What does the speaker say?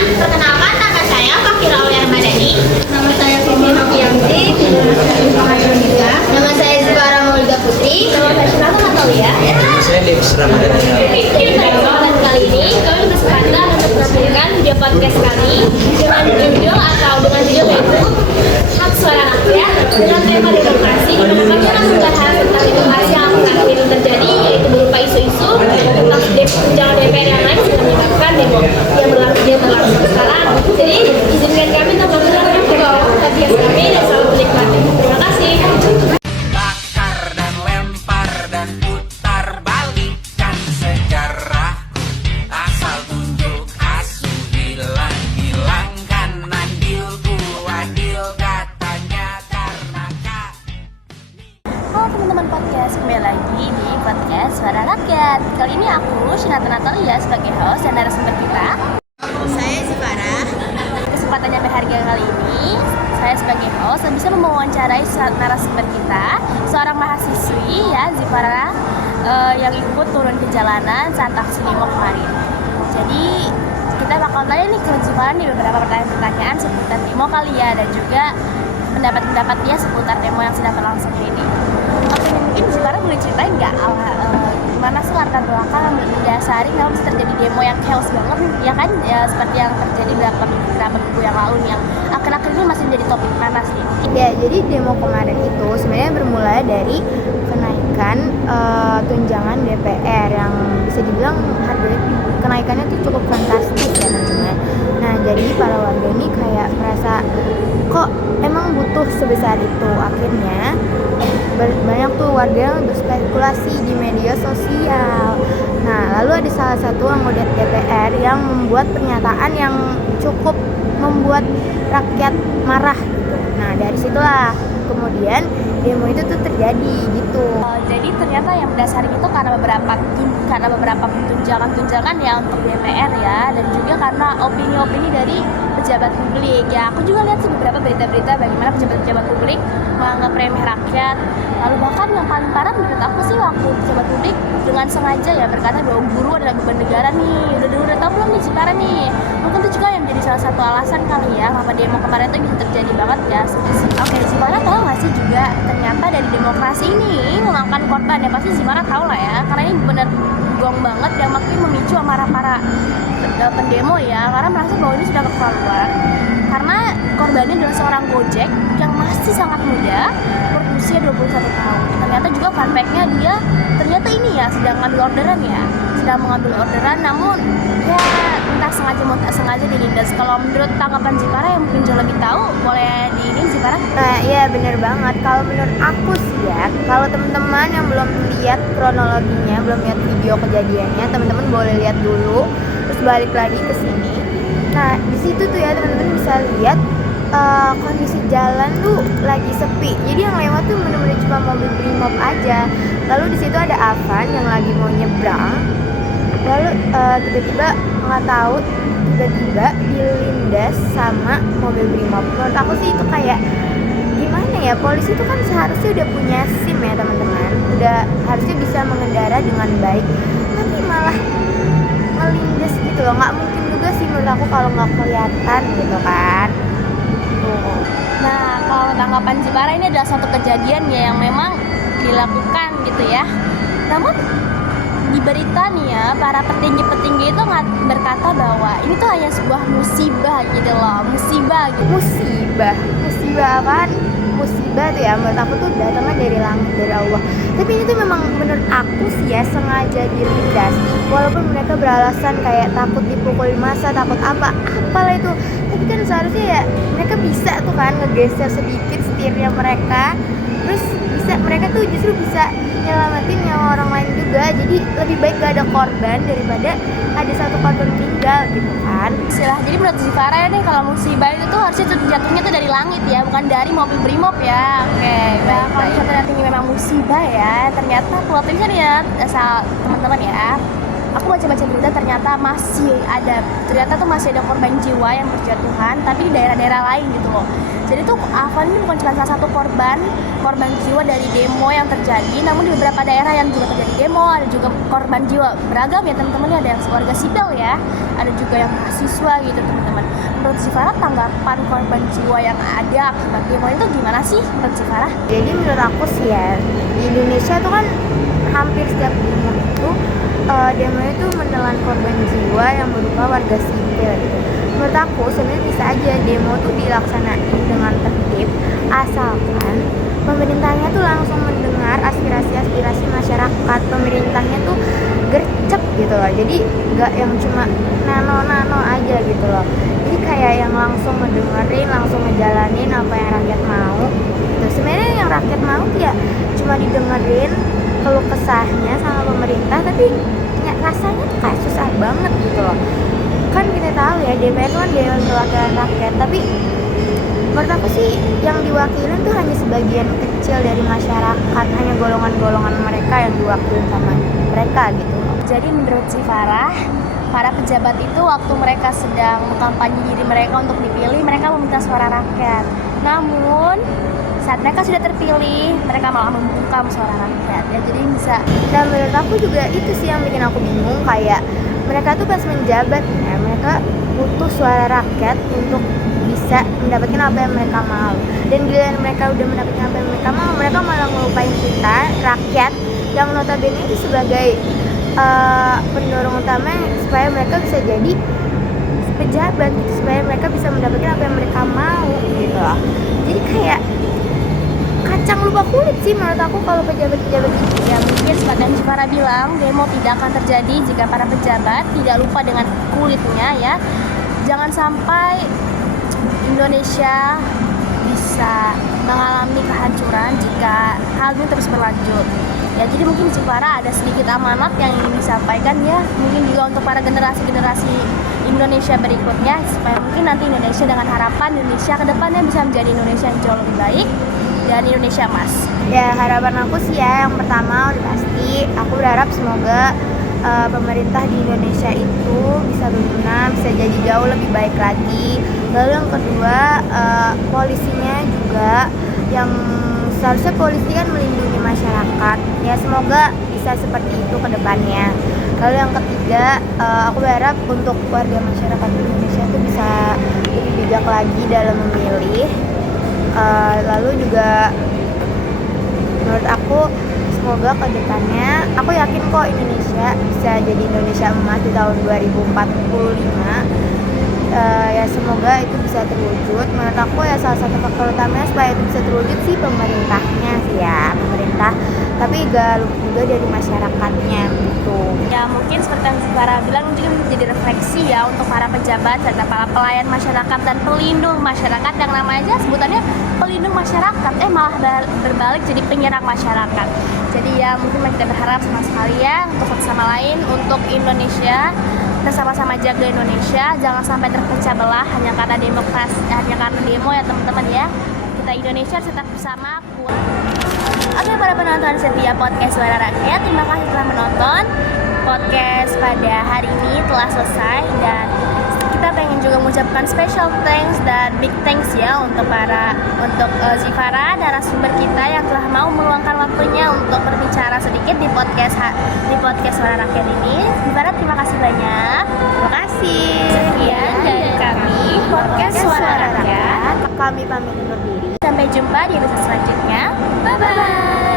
Perkenalkan, nama saya Fakira Aulia Ramadhani. Nama saya Vivi Novianti, Nama saya Zibara Maulida Putri. Nama saya Sinata Natalia. Saya Devis Ramadhani. Jadi pada kesempatan kali ini kami berkesempatan untuk menampilkan video podcast kami dengan judul yaitu Hak Suara Rakyat dengan tema demokrasi. Di mana kami akan membahas tentang demokrasi yang akhir ini terjadi, yaitu berupa isu-isu tentang tunjangan DPR yang naik sehingga menyebabkan demo yang berlangsung sekarang. Jadi izinkan kami untuk menonton video podcast kami dan selamat menikmati. Terima kasih. Bakar dan lempar dan putar balikan sejarahku, asal tunjuk asuh hilangkan andilku adil katanya karena Halo teman-teman podcast, kembali lagi di podcast Suara Rakyat. Kali ini aku, Sinata Natalia, sebagai host dan narasumber kita. saya Zibara. Kesempatannya berharga kali ini, saya sebagai host bisa mewawancarai narasumber kita, seorang mahasiswi ya, Zibara, yang ikut turun ke jalanan saat aksi demo kemarin. Jadi kita bakal tanya nih ke Zibara nih beberapa pertanyaan-pertanyaan seputar demo kali ya, dan juga pendapat-pendapat dia seputar demo yang sedang berlangsung ini. Oke, mungkin Zibara boleh ceritain nggak gimana sih latar belakang yang mendasari kenapa bisa terjadi demo yang chaos banget nih, ya kan, ya seperti yang terjadi beberapa minggu yang lalu yang akhir-akhir ini masih menjadi topik panas nih. Ya, jadi demo kemarin itu sebenarnya bermula dari kenaikan tunjangan DPR yang bisa dibilang harga kenaikannya tuh cukup fantastis ya teman-teman. Nah, jadi para warga ini kayak merasa kok emang butuh sebesar itu. Akhirnya banyak tuh warga yang berspekulasi di media sosial. Nah, lalu ada salah satu anggota DPR yang membuat pernyataan yang cukup membuat rakyat marah gitu. Nah, dari situlah kemudian demo itu tuh terjadi gitu. Jadi ternyata yang mendasari itu karena beberapa tunjangan ya untuk DPR ya, dan juga karena opini-opini dari pejabat publik ya. Aku juga lihat sih beberapa berita-berita bagaimana pejabat-pejabat publik menganggap remeh rakyat. Lalu bahkan yang paling parah menurut aku sih waktu pejabat publik dengan sengaja ya berkata bahwa buruh adalah beban negara nih. Udah tahu belum nih Zibara nih? Mungkin itu juga yang menjadi salah satu alasan kali ya kenapa demo kemarin itu bisa terjadi banget ya. Oke, Zibara tahu nggak sih juga ternyata dari demokrasi ini memakan korban ya, pasti Zibara tahu lah ya, karena ini benar gong banget yang makin memicu amarah para pendemo ya, karena merasa bahwa ini sudah keterlaluan. Karena korbannya adalah seorang Gojek yang masih sangat muda, berusia 21 tahun. Ternyata juga fun fact-nya dia ternyata ini ya sedang mengambil orderan, namun ya entah sengaja mau tak sengaja dilindas. Kalau menurut tanggapan Zibara yang mungkin jauh lebih tahu, boleh diinin Zibara? Nah, iya bener banget. Kalau menurut aku sih ya, kalau teman-teman yang belum lihat kronologinya, belum lihat video kejadiannya, teman-teman boleh lihat dulu, terus balik lagi ke sini. Nah, di situ tuh ya teman-teman bisa lihat kondisi jalan tuh lagi sepi. Jadi yang lewat tuh bener-bener cuma mobil Brimob aja. Lalu di situ ada Avan yang lagi mau nyebrang. Lalu tiba-tiba nggak tahu dilindas sama mobil Brimob. Menurut aku sih itu kayak gimana ya, polisi itu kan seharusnya udah punya SIM ya teman-teman, udah harusnya bisa mengendara dengan baik, tapi malah melindas gitu loh. Nggak mungkin juga sih menurut aku kalau nggak kelihatan gitu kan. Tuh. Nah, kalau tanggapan Zibara ini adalah satu kejadian ya yang memang dilakukan gitu ya. Namun di berita nih ya, para petinggi-petinggi itu berkata bahwa ini tuh hanya sebuah musibah gitu loh, musibah apaan? Musibah tuh ya, menurut aku tuh datangnya dari langit, dari Allah. Tapi ini tuh memang menurut aku sih ya sengaja dilindas. Walaupun mereka beralasan kayak takut dipukul massa, takut apalah itu. Tapi kan seharusnya ya mereka bisa tuh kan ngegeser sedikit setirnya mereka. Terus mereka tuh justru bisa nyelamatin nyawa orang lain juga. Jadi lebih baik gak ada korban daripada ada satu korban meninggal gitu kan. Jadi menurut Zibara nih, kalau musibah itu tuh harusnya jatuhnya tuh dari langit ya, bukan dari mobil Brimob ya. Oke, nah kalau misalnya nanti memang musibah ya, ternyata plot twistnya nih ya asal teman-teman ya, aku baca-baca berita ternyata masih ada korban jiwa yang berjatuhan, tapi di daerah-daerah lain gitu loh. Jadi tuh Afan ini bukan cuma salah satu korban jiwa dari demo yang terjadi, namun di beberapa daerah yang juga terjadi demo, ada juga korban jiwa beragam ya teman-teman. Ada yang warga sipil ya, ada juga yang mahasiswa gitu teman-teman. Menurut si Farah, tanggapan korban jiwa yang ada akibat demo itu gimana sih menurut si Farah? Jadi menurut aku sih ya, di Indonesia tuh kan hampir setiap demo itu menelan korban jiwa yang berupa warga sipil gitu. Menurut aku sebenarnya bisa aja demo tuh dilaksanain dengan tertib, asalkan pemerintahnya tuh langsung mendengar aspirasi masyarakat. Pemerintahnya tuh gercep gitu loh, jadi nggak yang cuma nano aja gitu loh. Jadi kayak yang langsung ngedengerin, langsung ngejalanin apa yang rakyat mau gitu. Sebenarnya yang rakyat mau ya cuma didengerin keluh kesahnya sama pemerintah, tapi ya, rasanya tuh kayak susah banget gitu loh. Kan kita tahu ya DPR itu kan Dewan Perwakilan Rakyat, tapi menurut aku sih yang diwakilin tuh hanya sebagian kecil dari masyarakat, hanya golongan-golongan mereka yang diwakilin sama mereka gitu loh. Jadi menurut si Farah, para pejabat itu waktu mereka sedang mengkampanye diri mereka untuk dipilih, mereka meminta suara rakyat. Namun saat mereka sudah terpilih, mereka malah membungkam suara rakyat ya. Jadi bisa. Dan menurut aku juga itu sih yang bikin aku bingung, kayak mereka tuh pas menjabat ya, mereka butuh suara rakyat untuk bisa mendapatkan apa yang mereka mau. Dan giliran mereka udah mendapatkan apa yang mereka mau, mereka malah ngelupain kita, rakyat, yang notabene itu sebagai pendorong utama supaya mereka bisa jadi pejabat gitu, supaya mereka bisa mendapatkan apa yang mereka mau gitu loh. Jadi kayak kacang lupa kulit sih menurut aku kalau pejabat-pejabat itu. Ya mungkin seperti yang Farah bilang, demo tidak akan terjadi jika para pejabat tidak lupa dengan kulitnya ya. Jangan sampai Indonesia bisa mengalami kehancuran jika hal ini terus berlanjut. Ya jadi mungkin si Farah ada sedikit amanat yang ingin disampaikan ya, mungkin juga untuk para generasi Indonesia berikutnya, supaya mungkin nanti Indonesia dengan harapan Indonesia ke depannya bisa menjadi Indonesia yang jauh lebih baik dan Indonesia emas. Ya harapan aku sih ya, yang pertama udah pasti aku berharap semoga pemerintah di Indonesia itu bisa berguna, bisa jadi jauh lebih baik lagi. Lalu yang kedua, polisinya juga, yang seharusnya polisi kan melindungi masyarakat ya, semoga bisa seperti itu ke depannya. Lalu yang ketiga, aku berharap untuk warga masyarakat Indonesia itu bisa lebih bijak lagi dalam memilih. Lalu juga menurut aku semoga ke depannya, aku yakin kok Indonesia bisa jadi Indonesia emas di tahun 2045. Ya semoga itu bisa terwujud. Menurut aku ya salah satu faktor utamanya supaya itu bisa terwujud sih pemerintahnya sih ya, pemerintah, tapi gak lupa juga dari masyarakatnya gitu. Ya mungkin seperti yang Farah bilang juga menjadi refleksi ya untuk para pejabat serta para pelayan masyarakat dan pelindung masyarakat, yang namanya sebutannya pelindung masyarakat malah berbalik jadi penyerang masyarakat. Jadi ya mungkin kita berharap sama sekali ya untuk satu sama lain, untuk Indonesia, kita sama-sama jaga Indonesia, jangan sampai terpecah belah hanya karena demokrasi, hanya karena demo ya teman-teman ya. Kita Indonesia tetap bersama, kuat. Oke para penonton setia podcast Suara Rakyat, terima kasih telah menonton. Podcast pada hari ini telah selesai dan kita pengen juga mengucapkan special thanks dan big thanks ya untuk si Farah, narasumber kita yang telah mau meluangkan waktunya untuk berbicara sedikit di podcast Suara Rakyat ini. Si Farah, terima kasih banyak. Terima kasih. Sekian dari kami podcast Suara Rakyat. Kami pamit undur diri. Sampai jumpa di episode selanjutnya. Bye bye.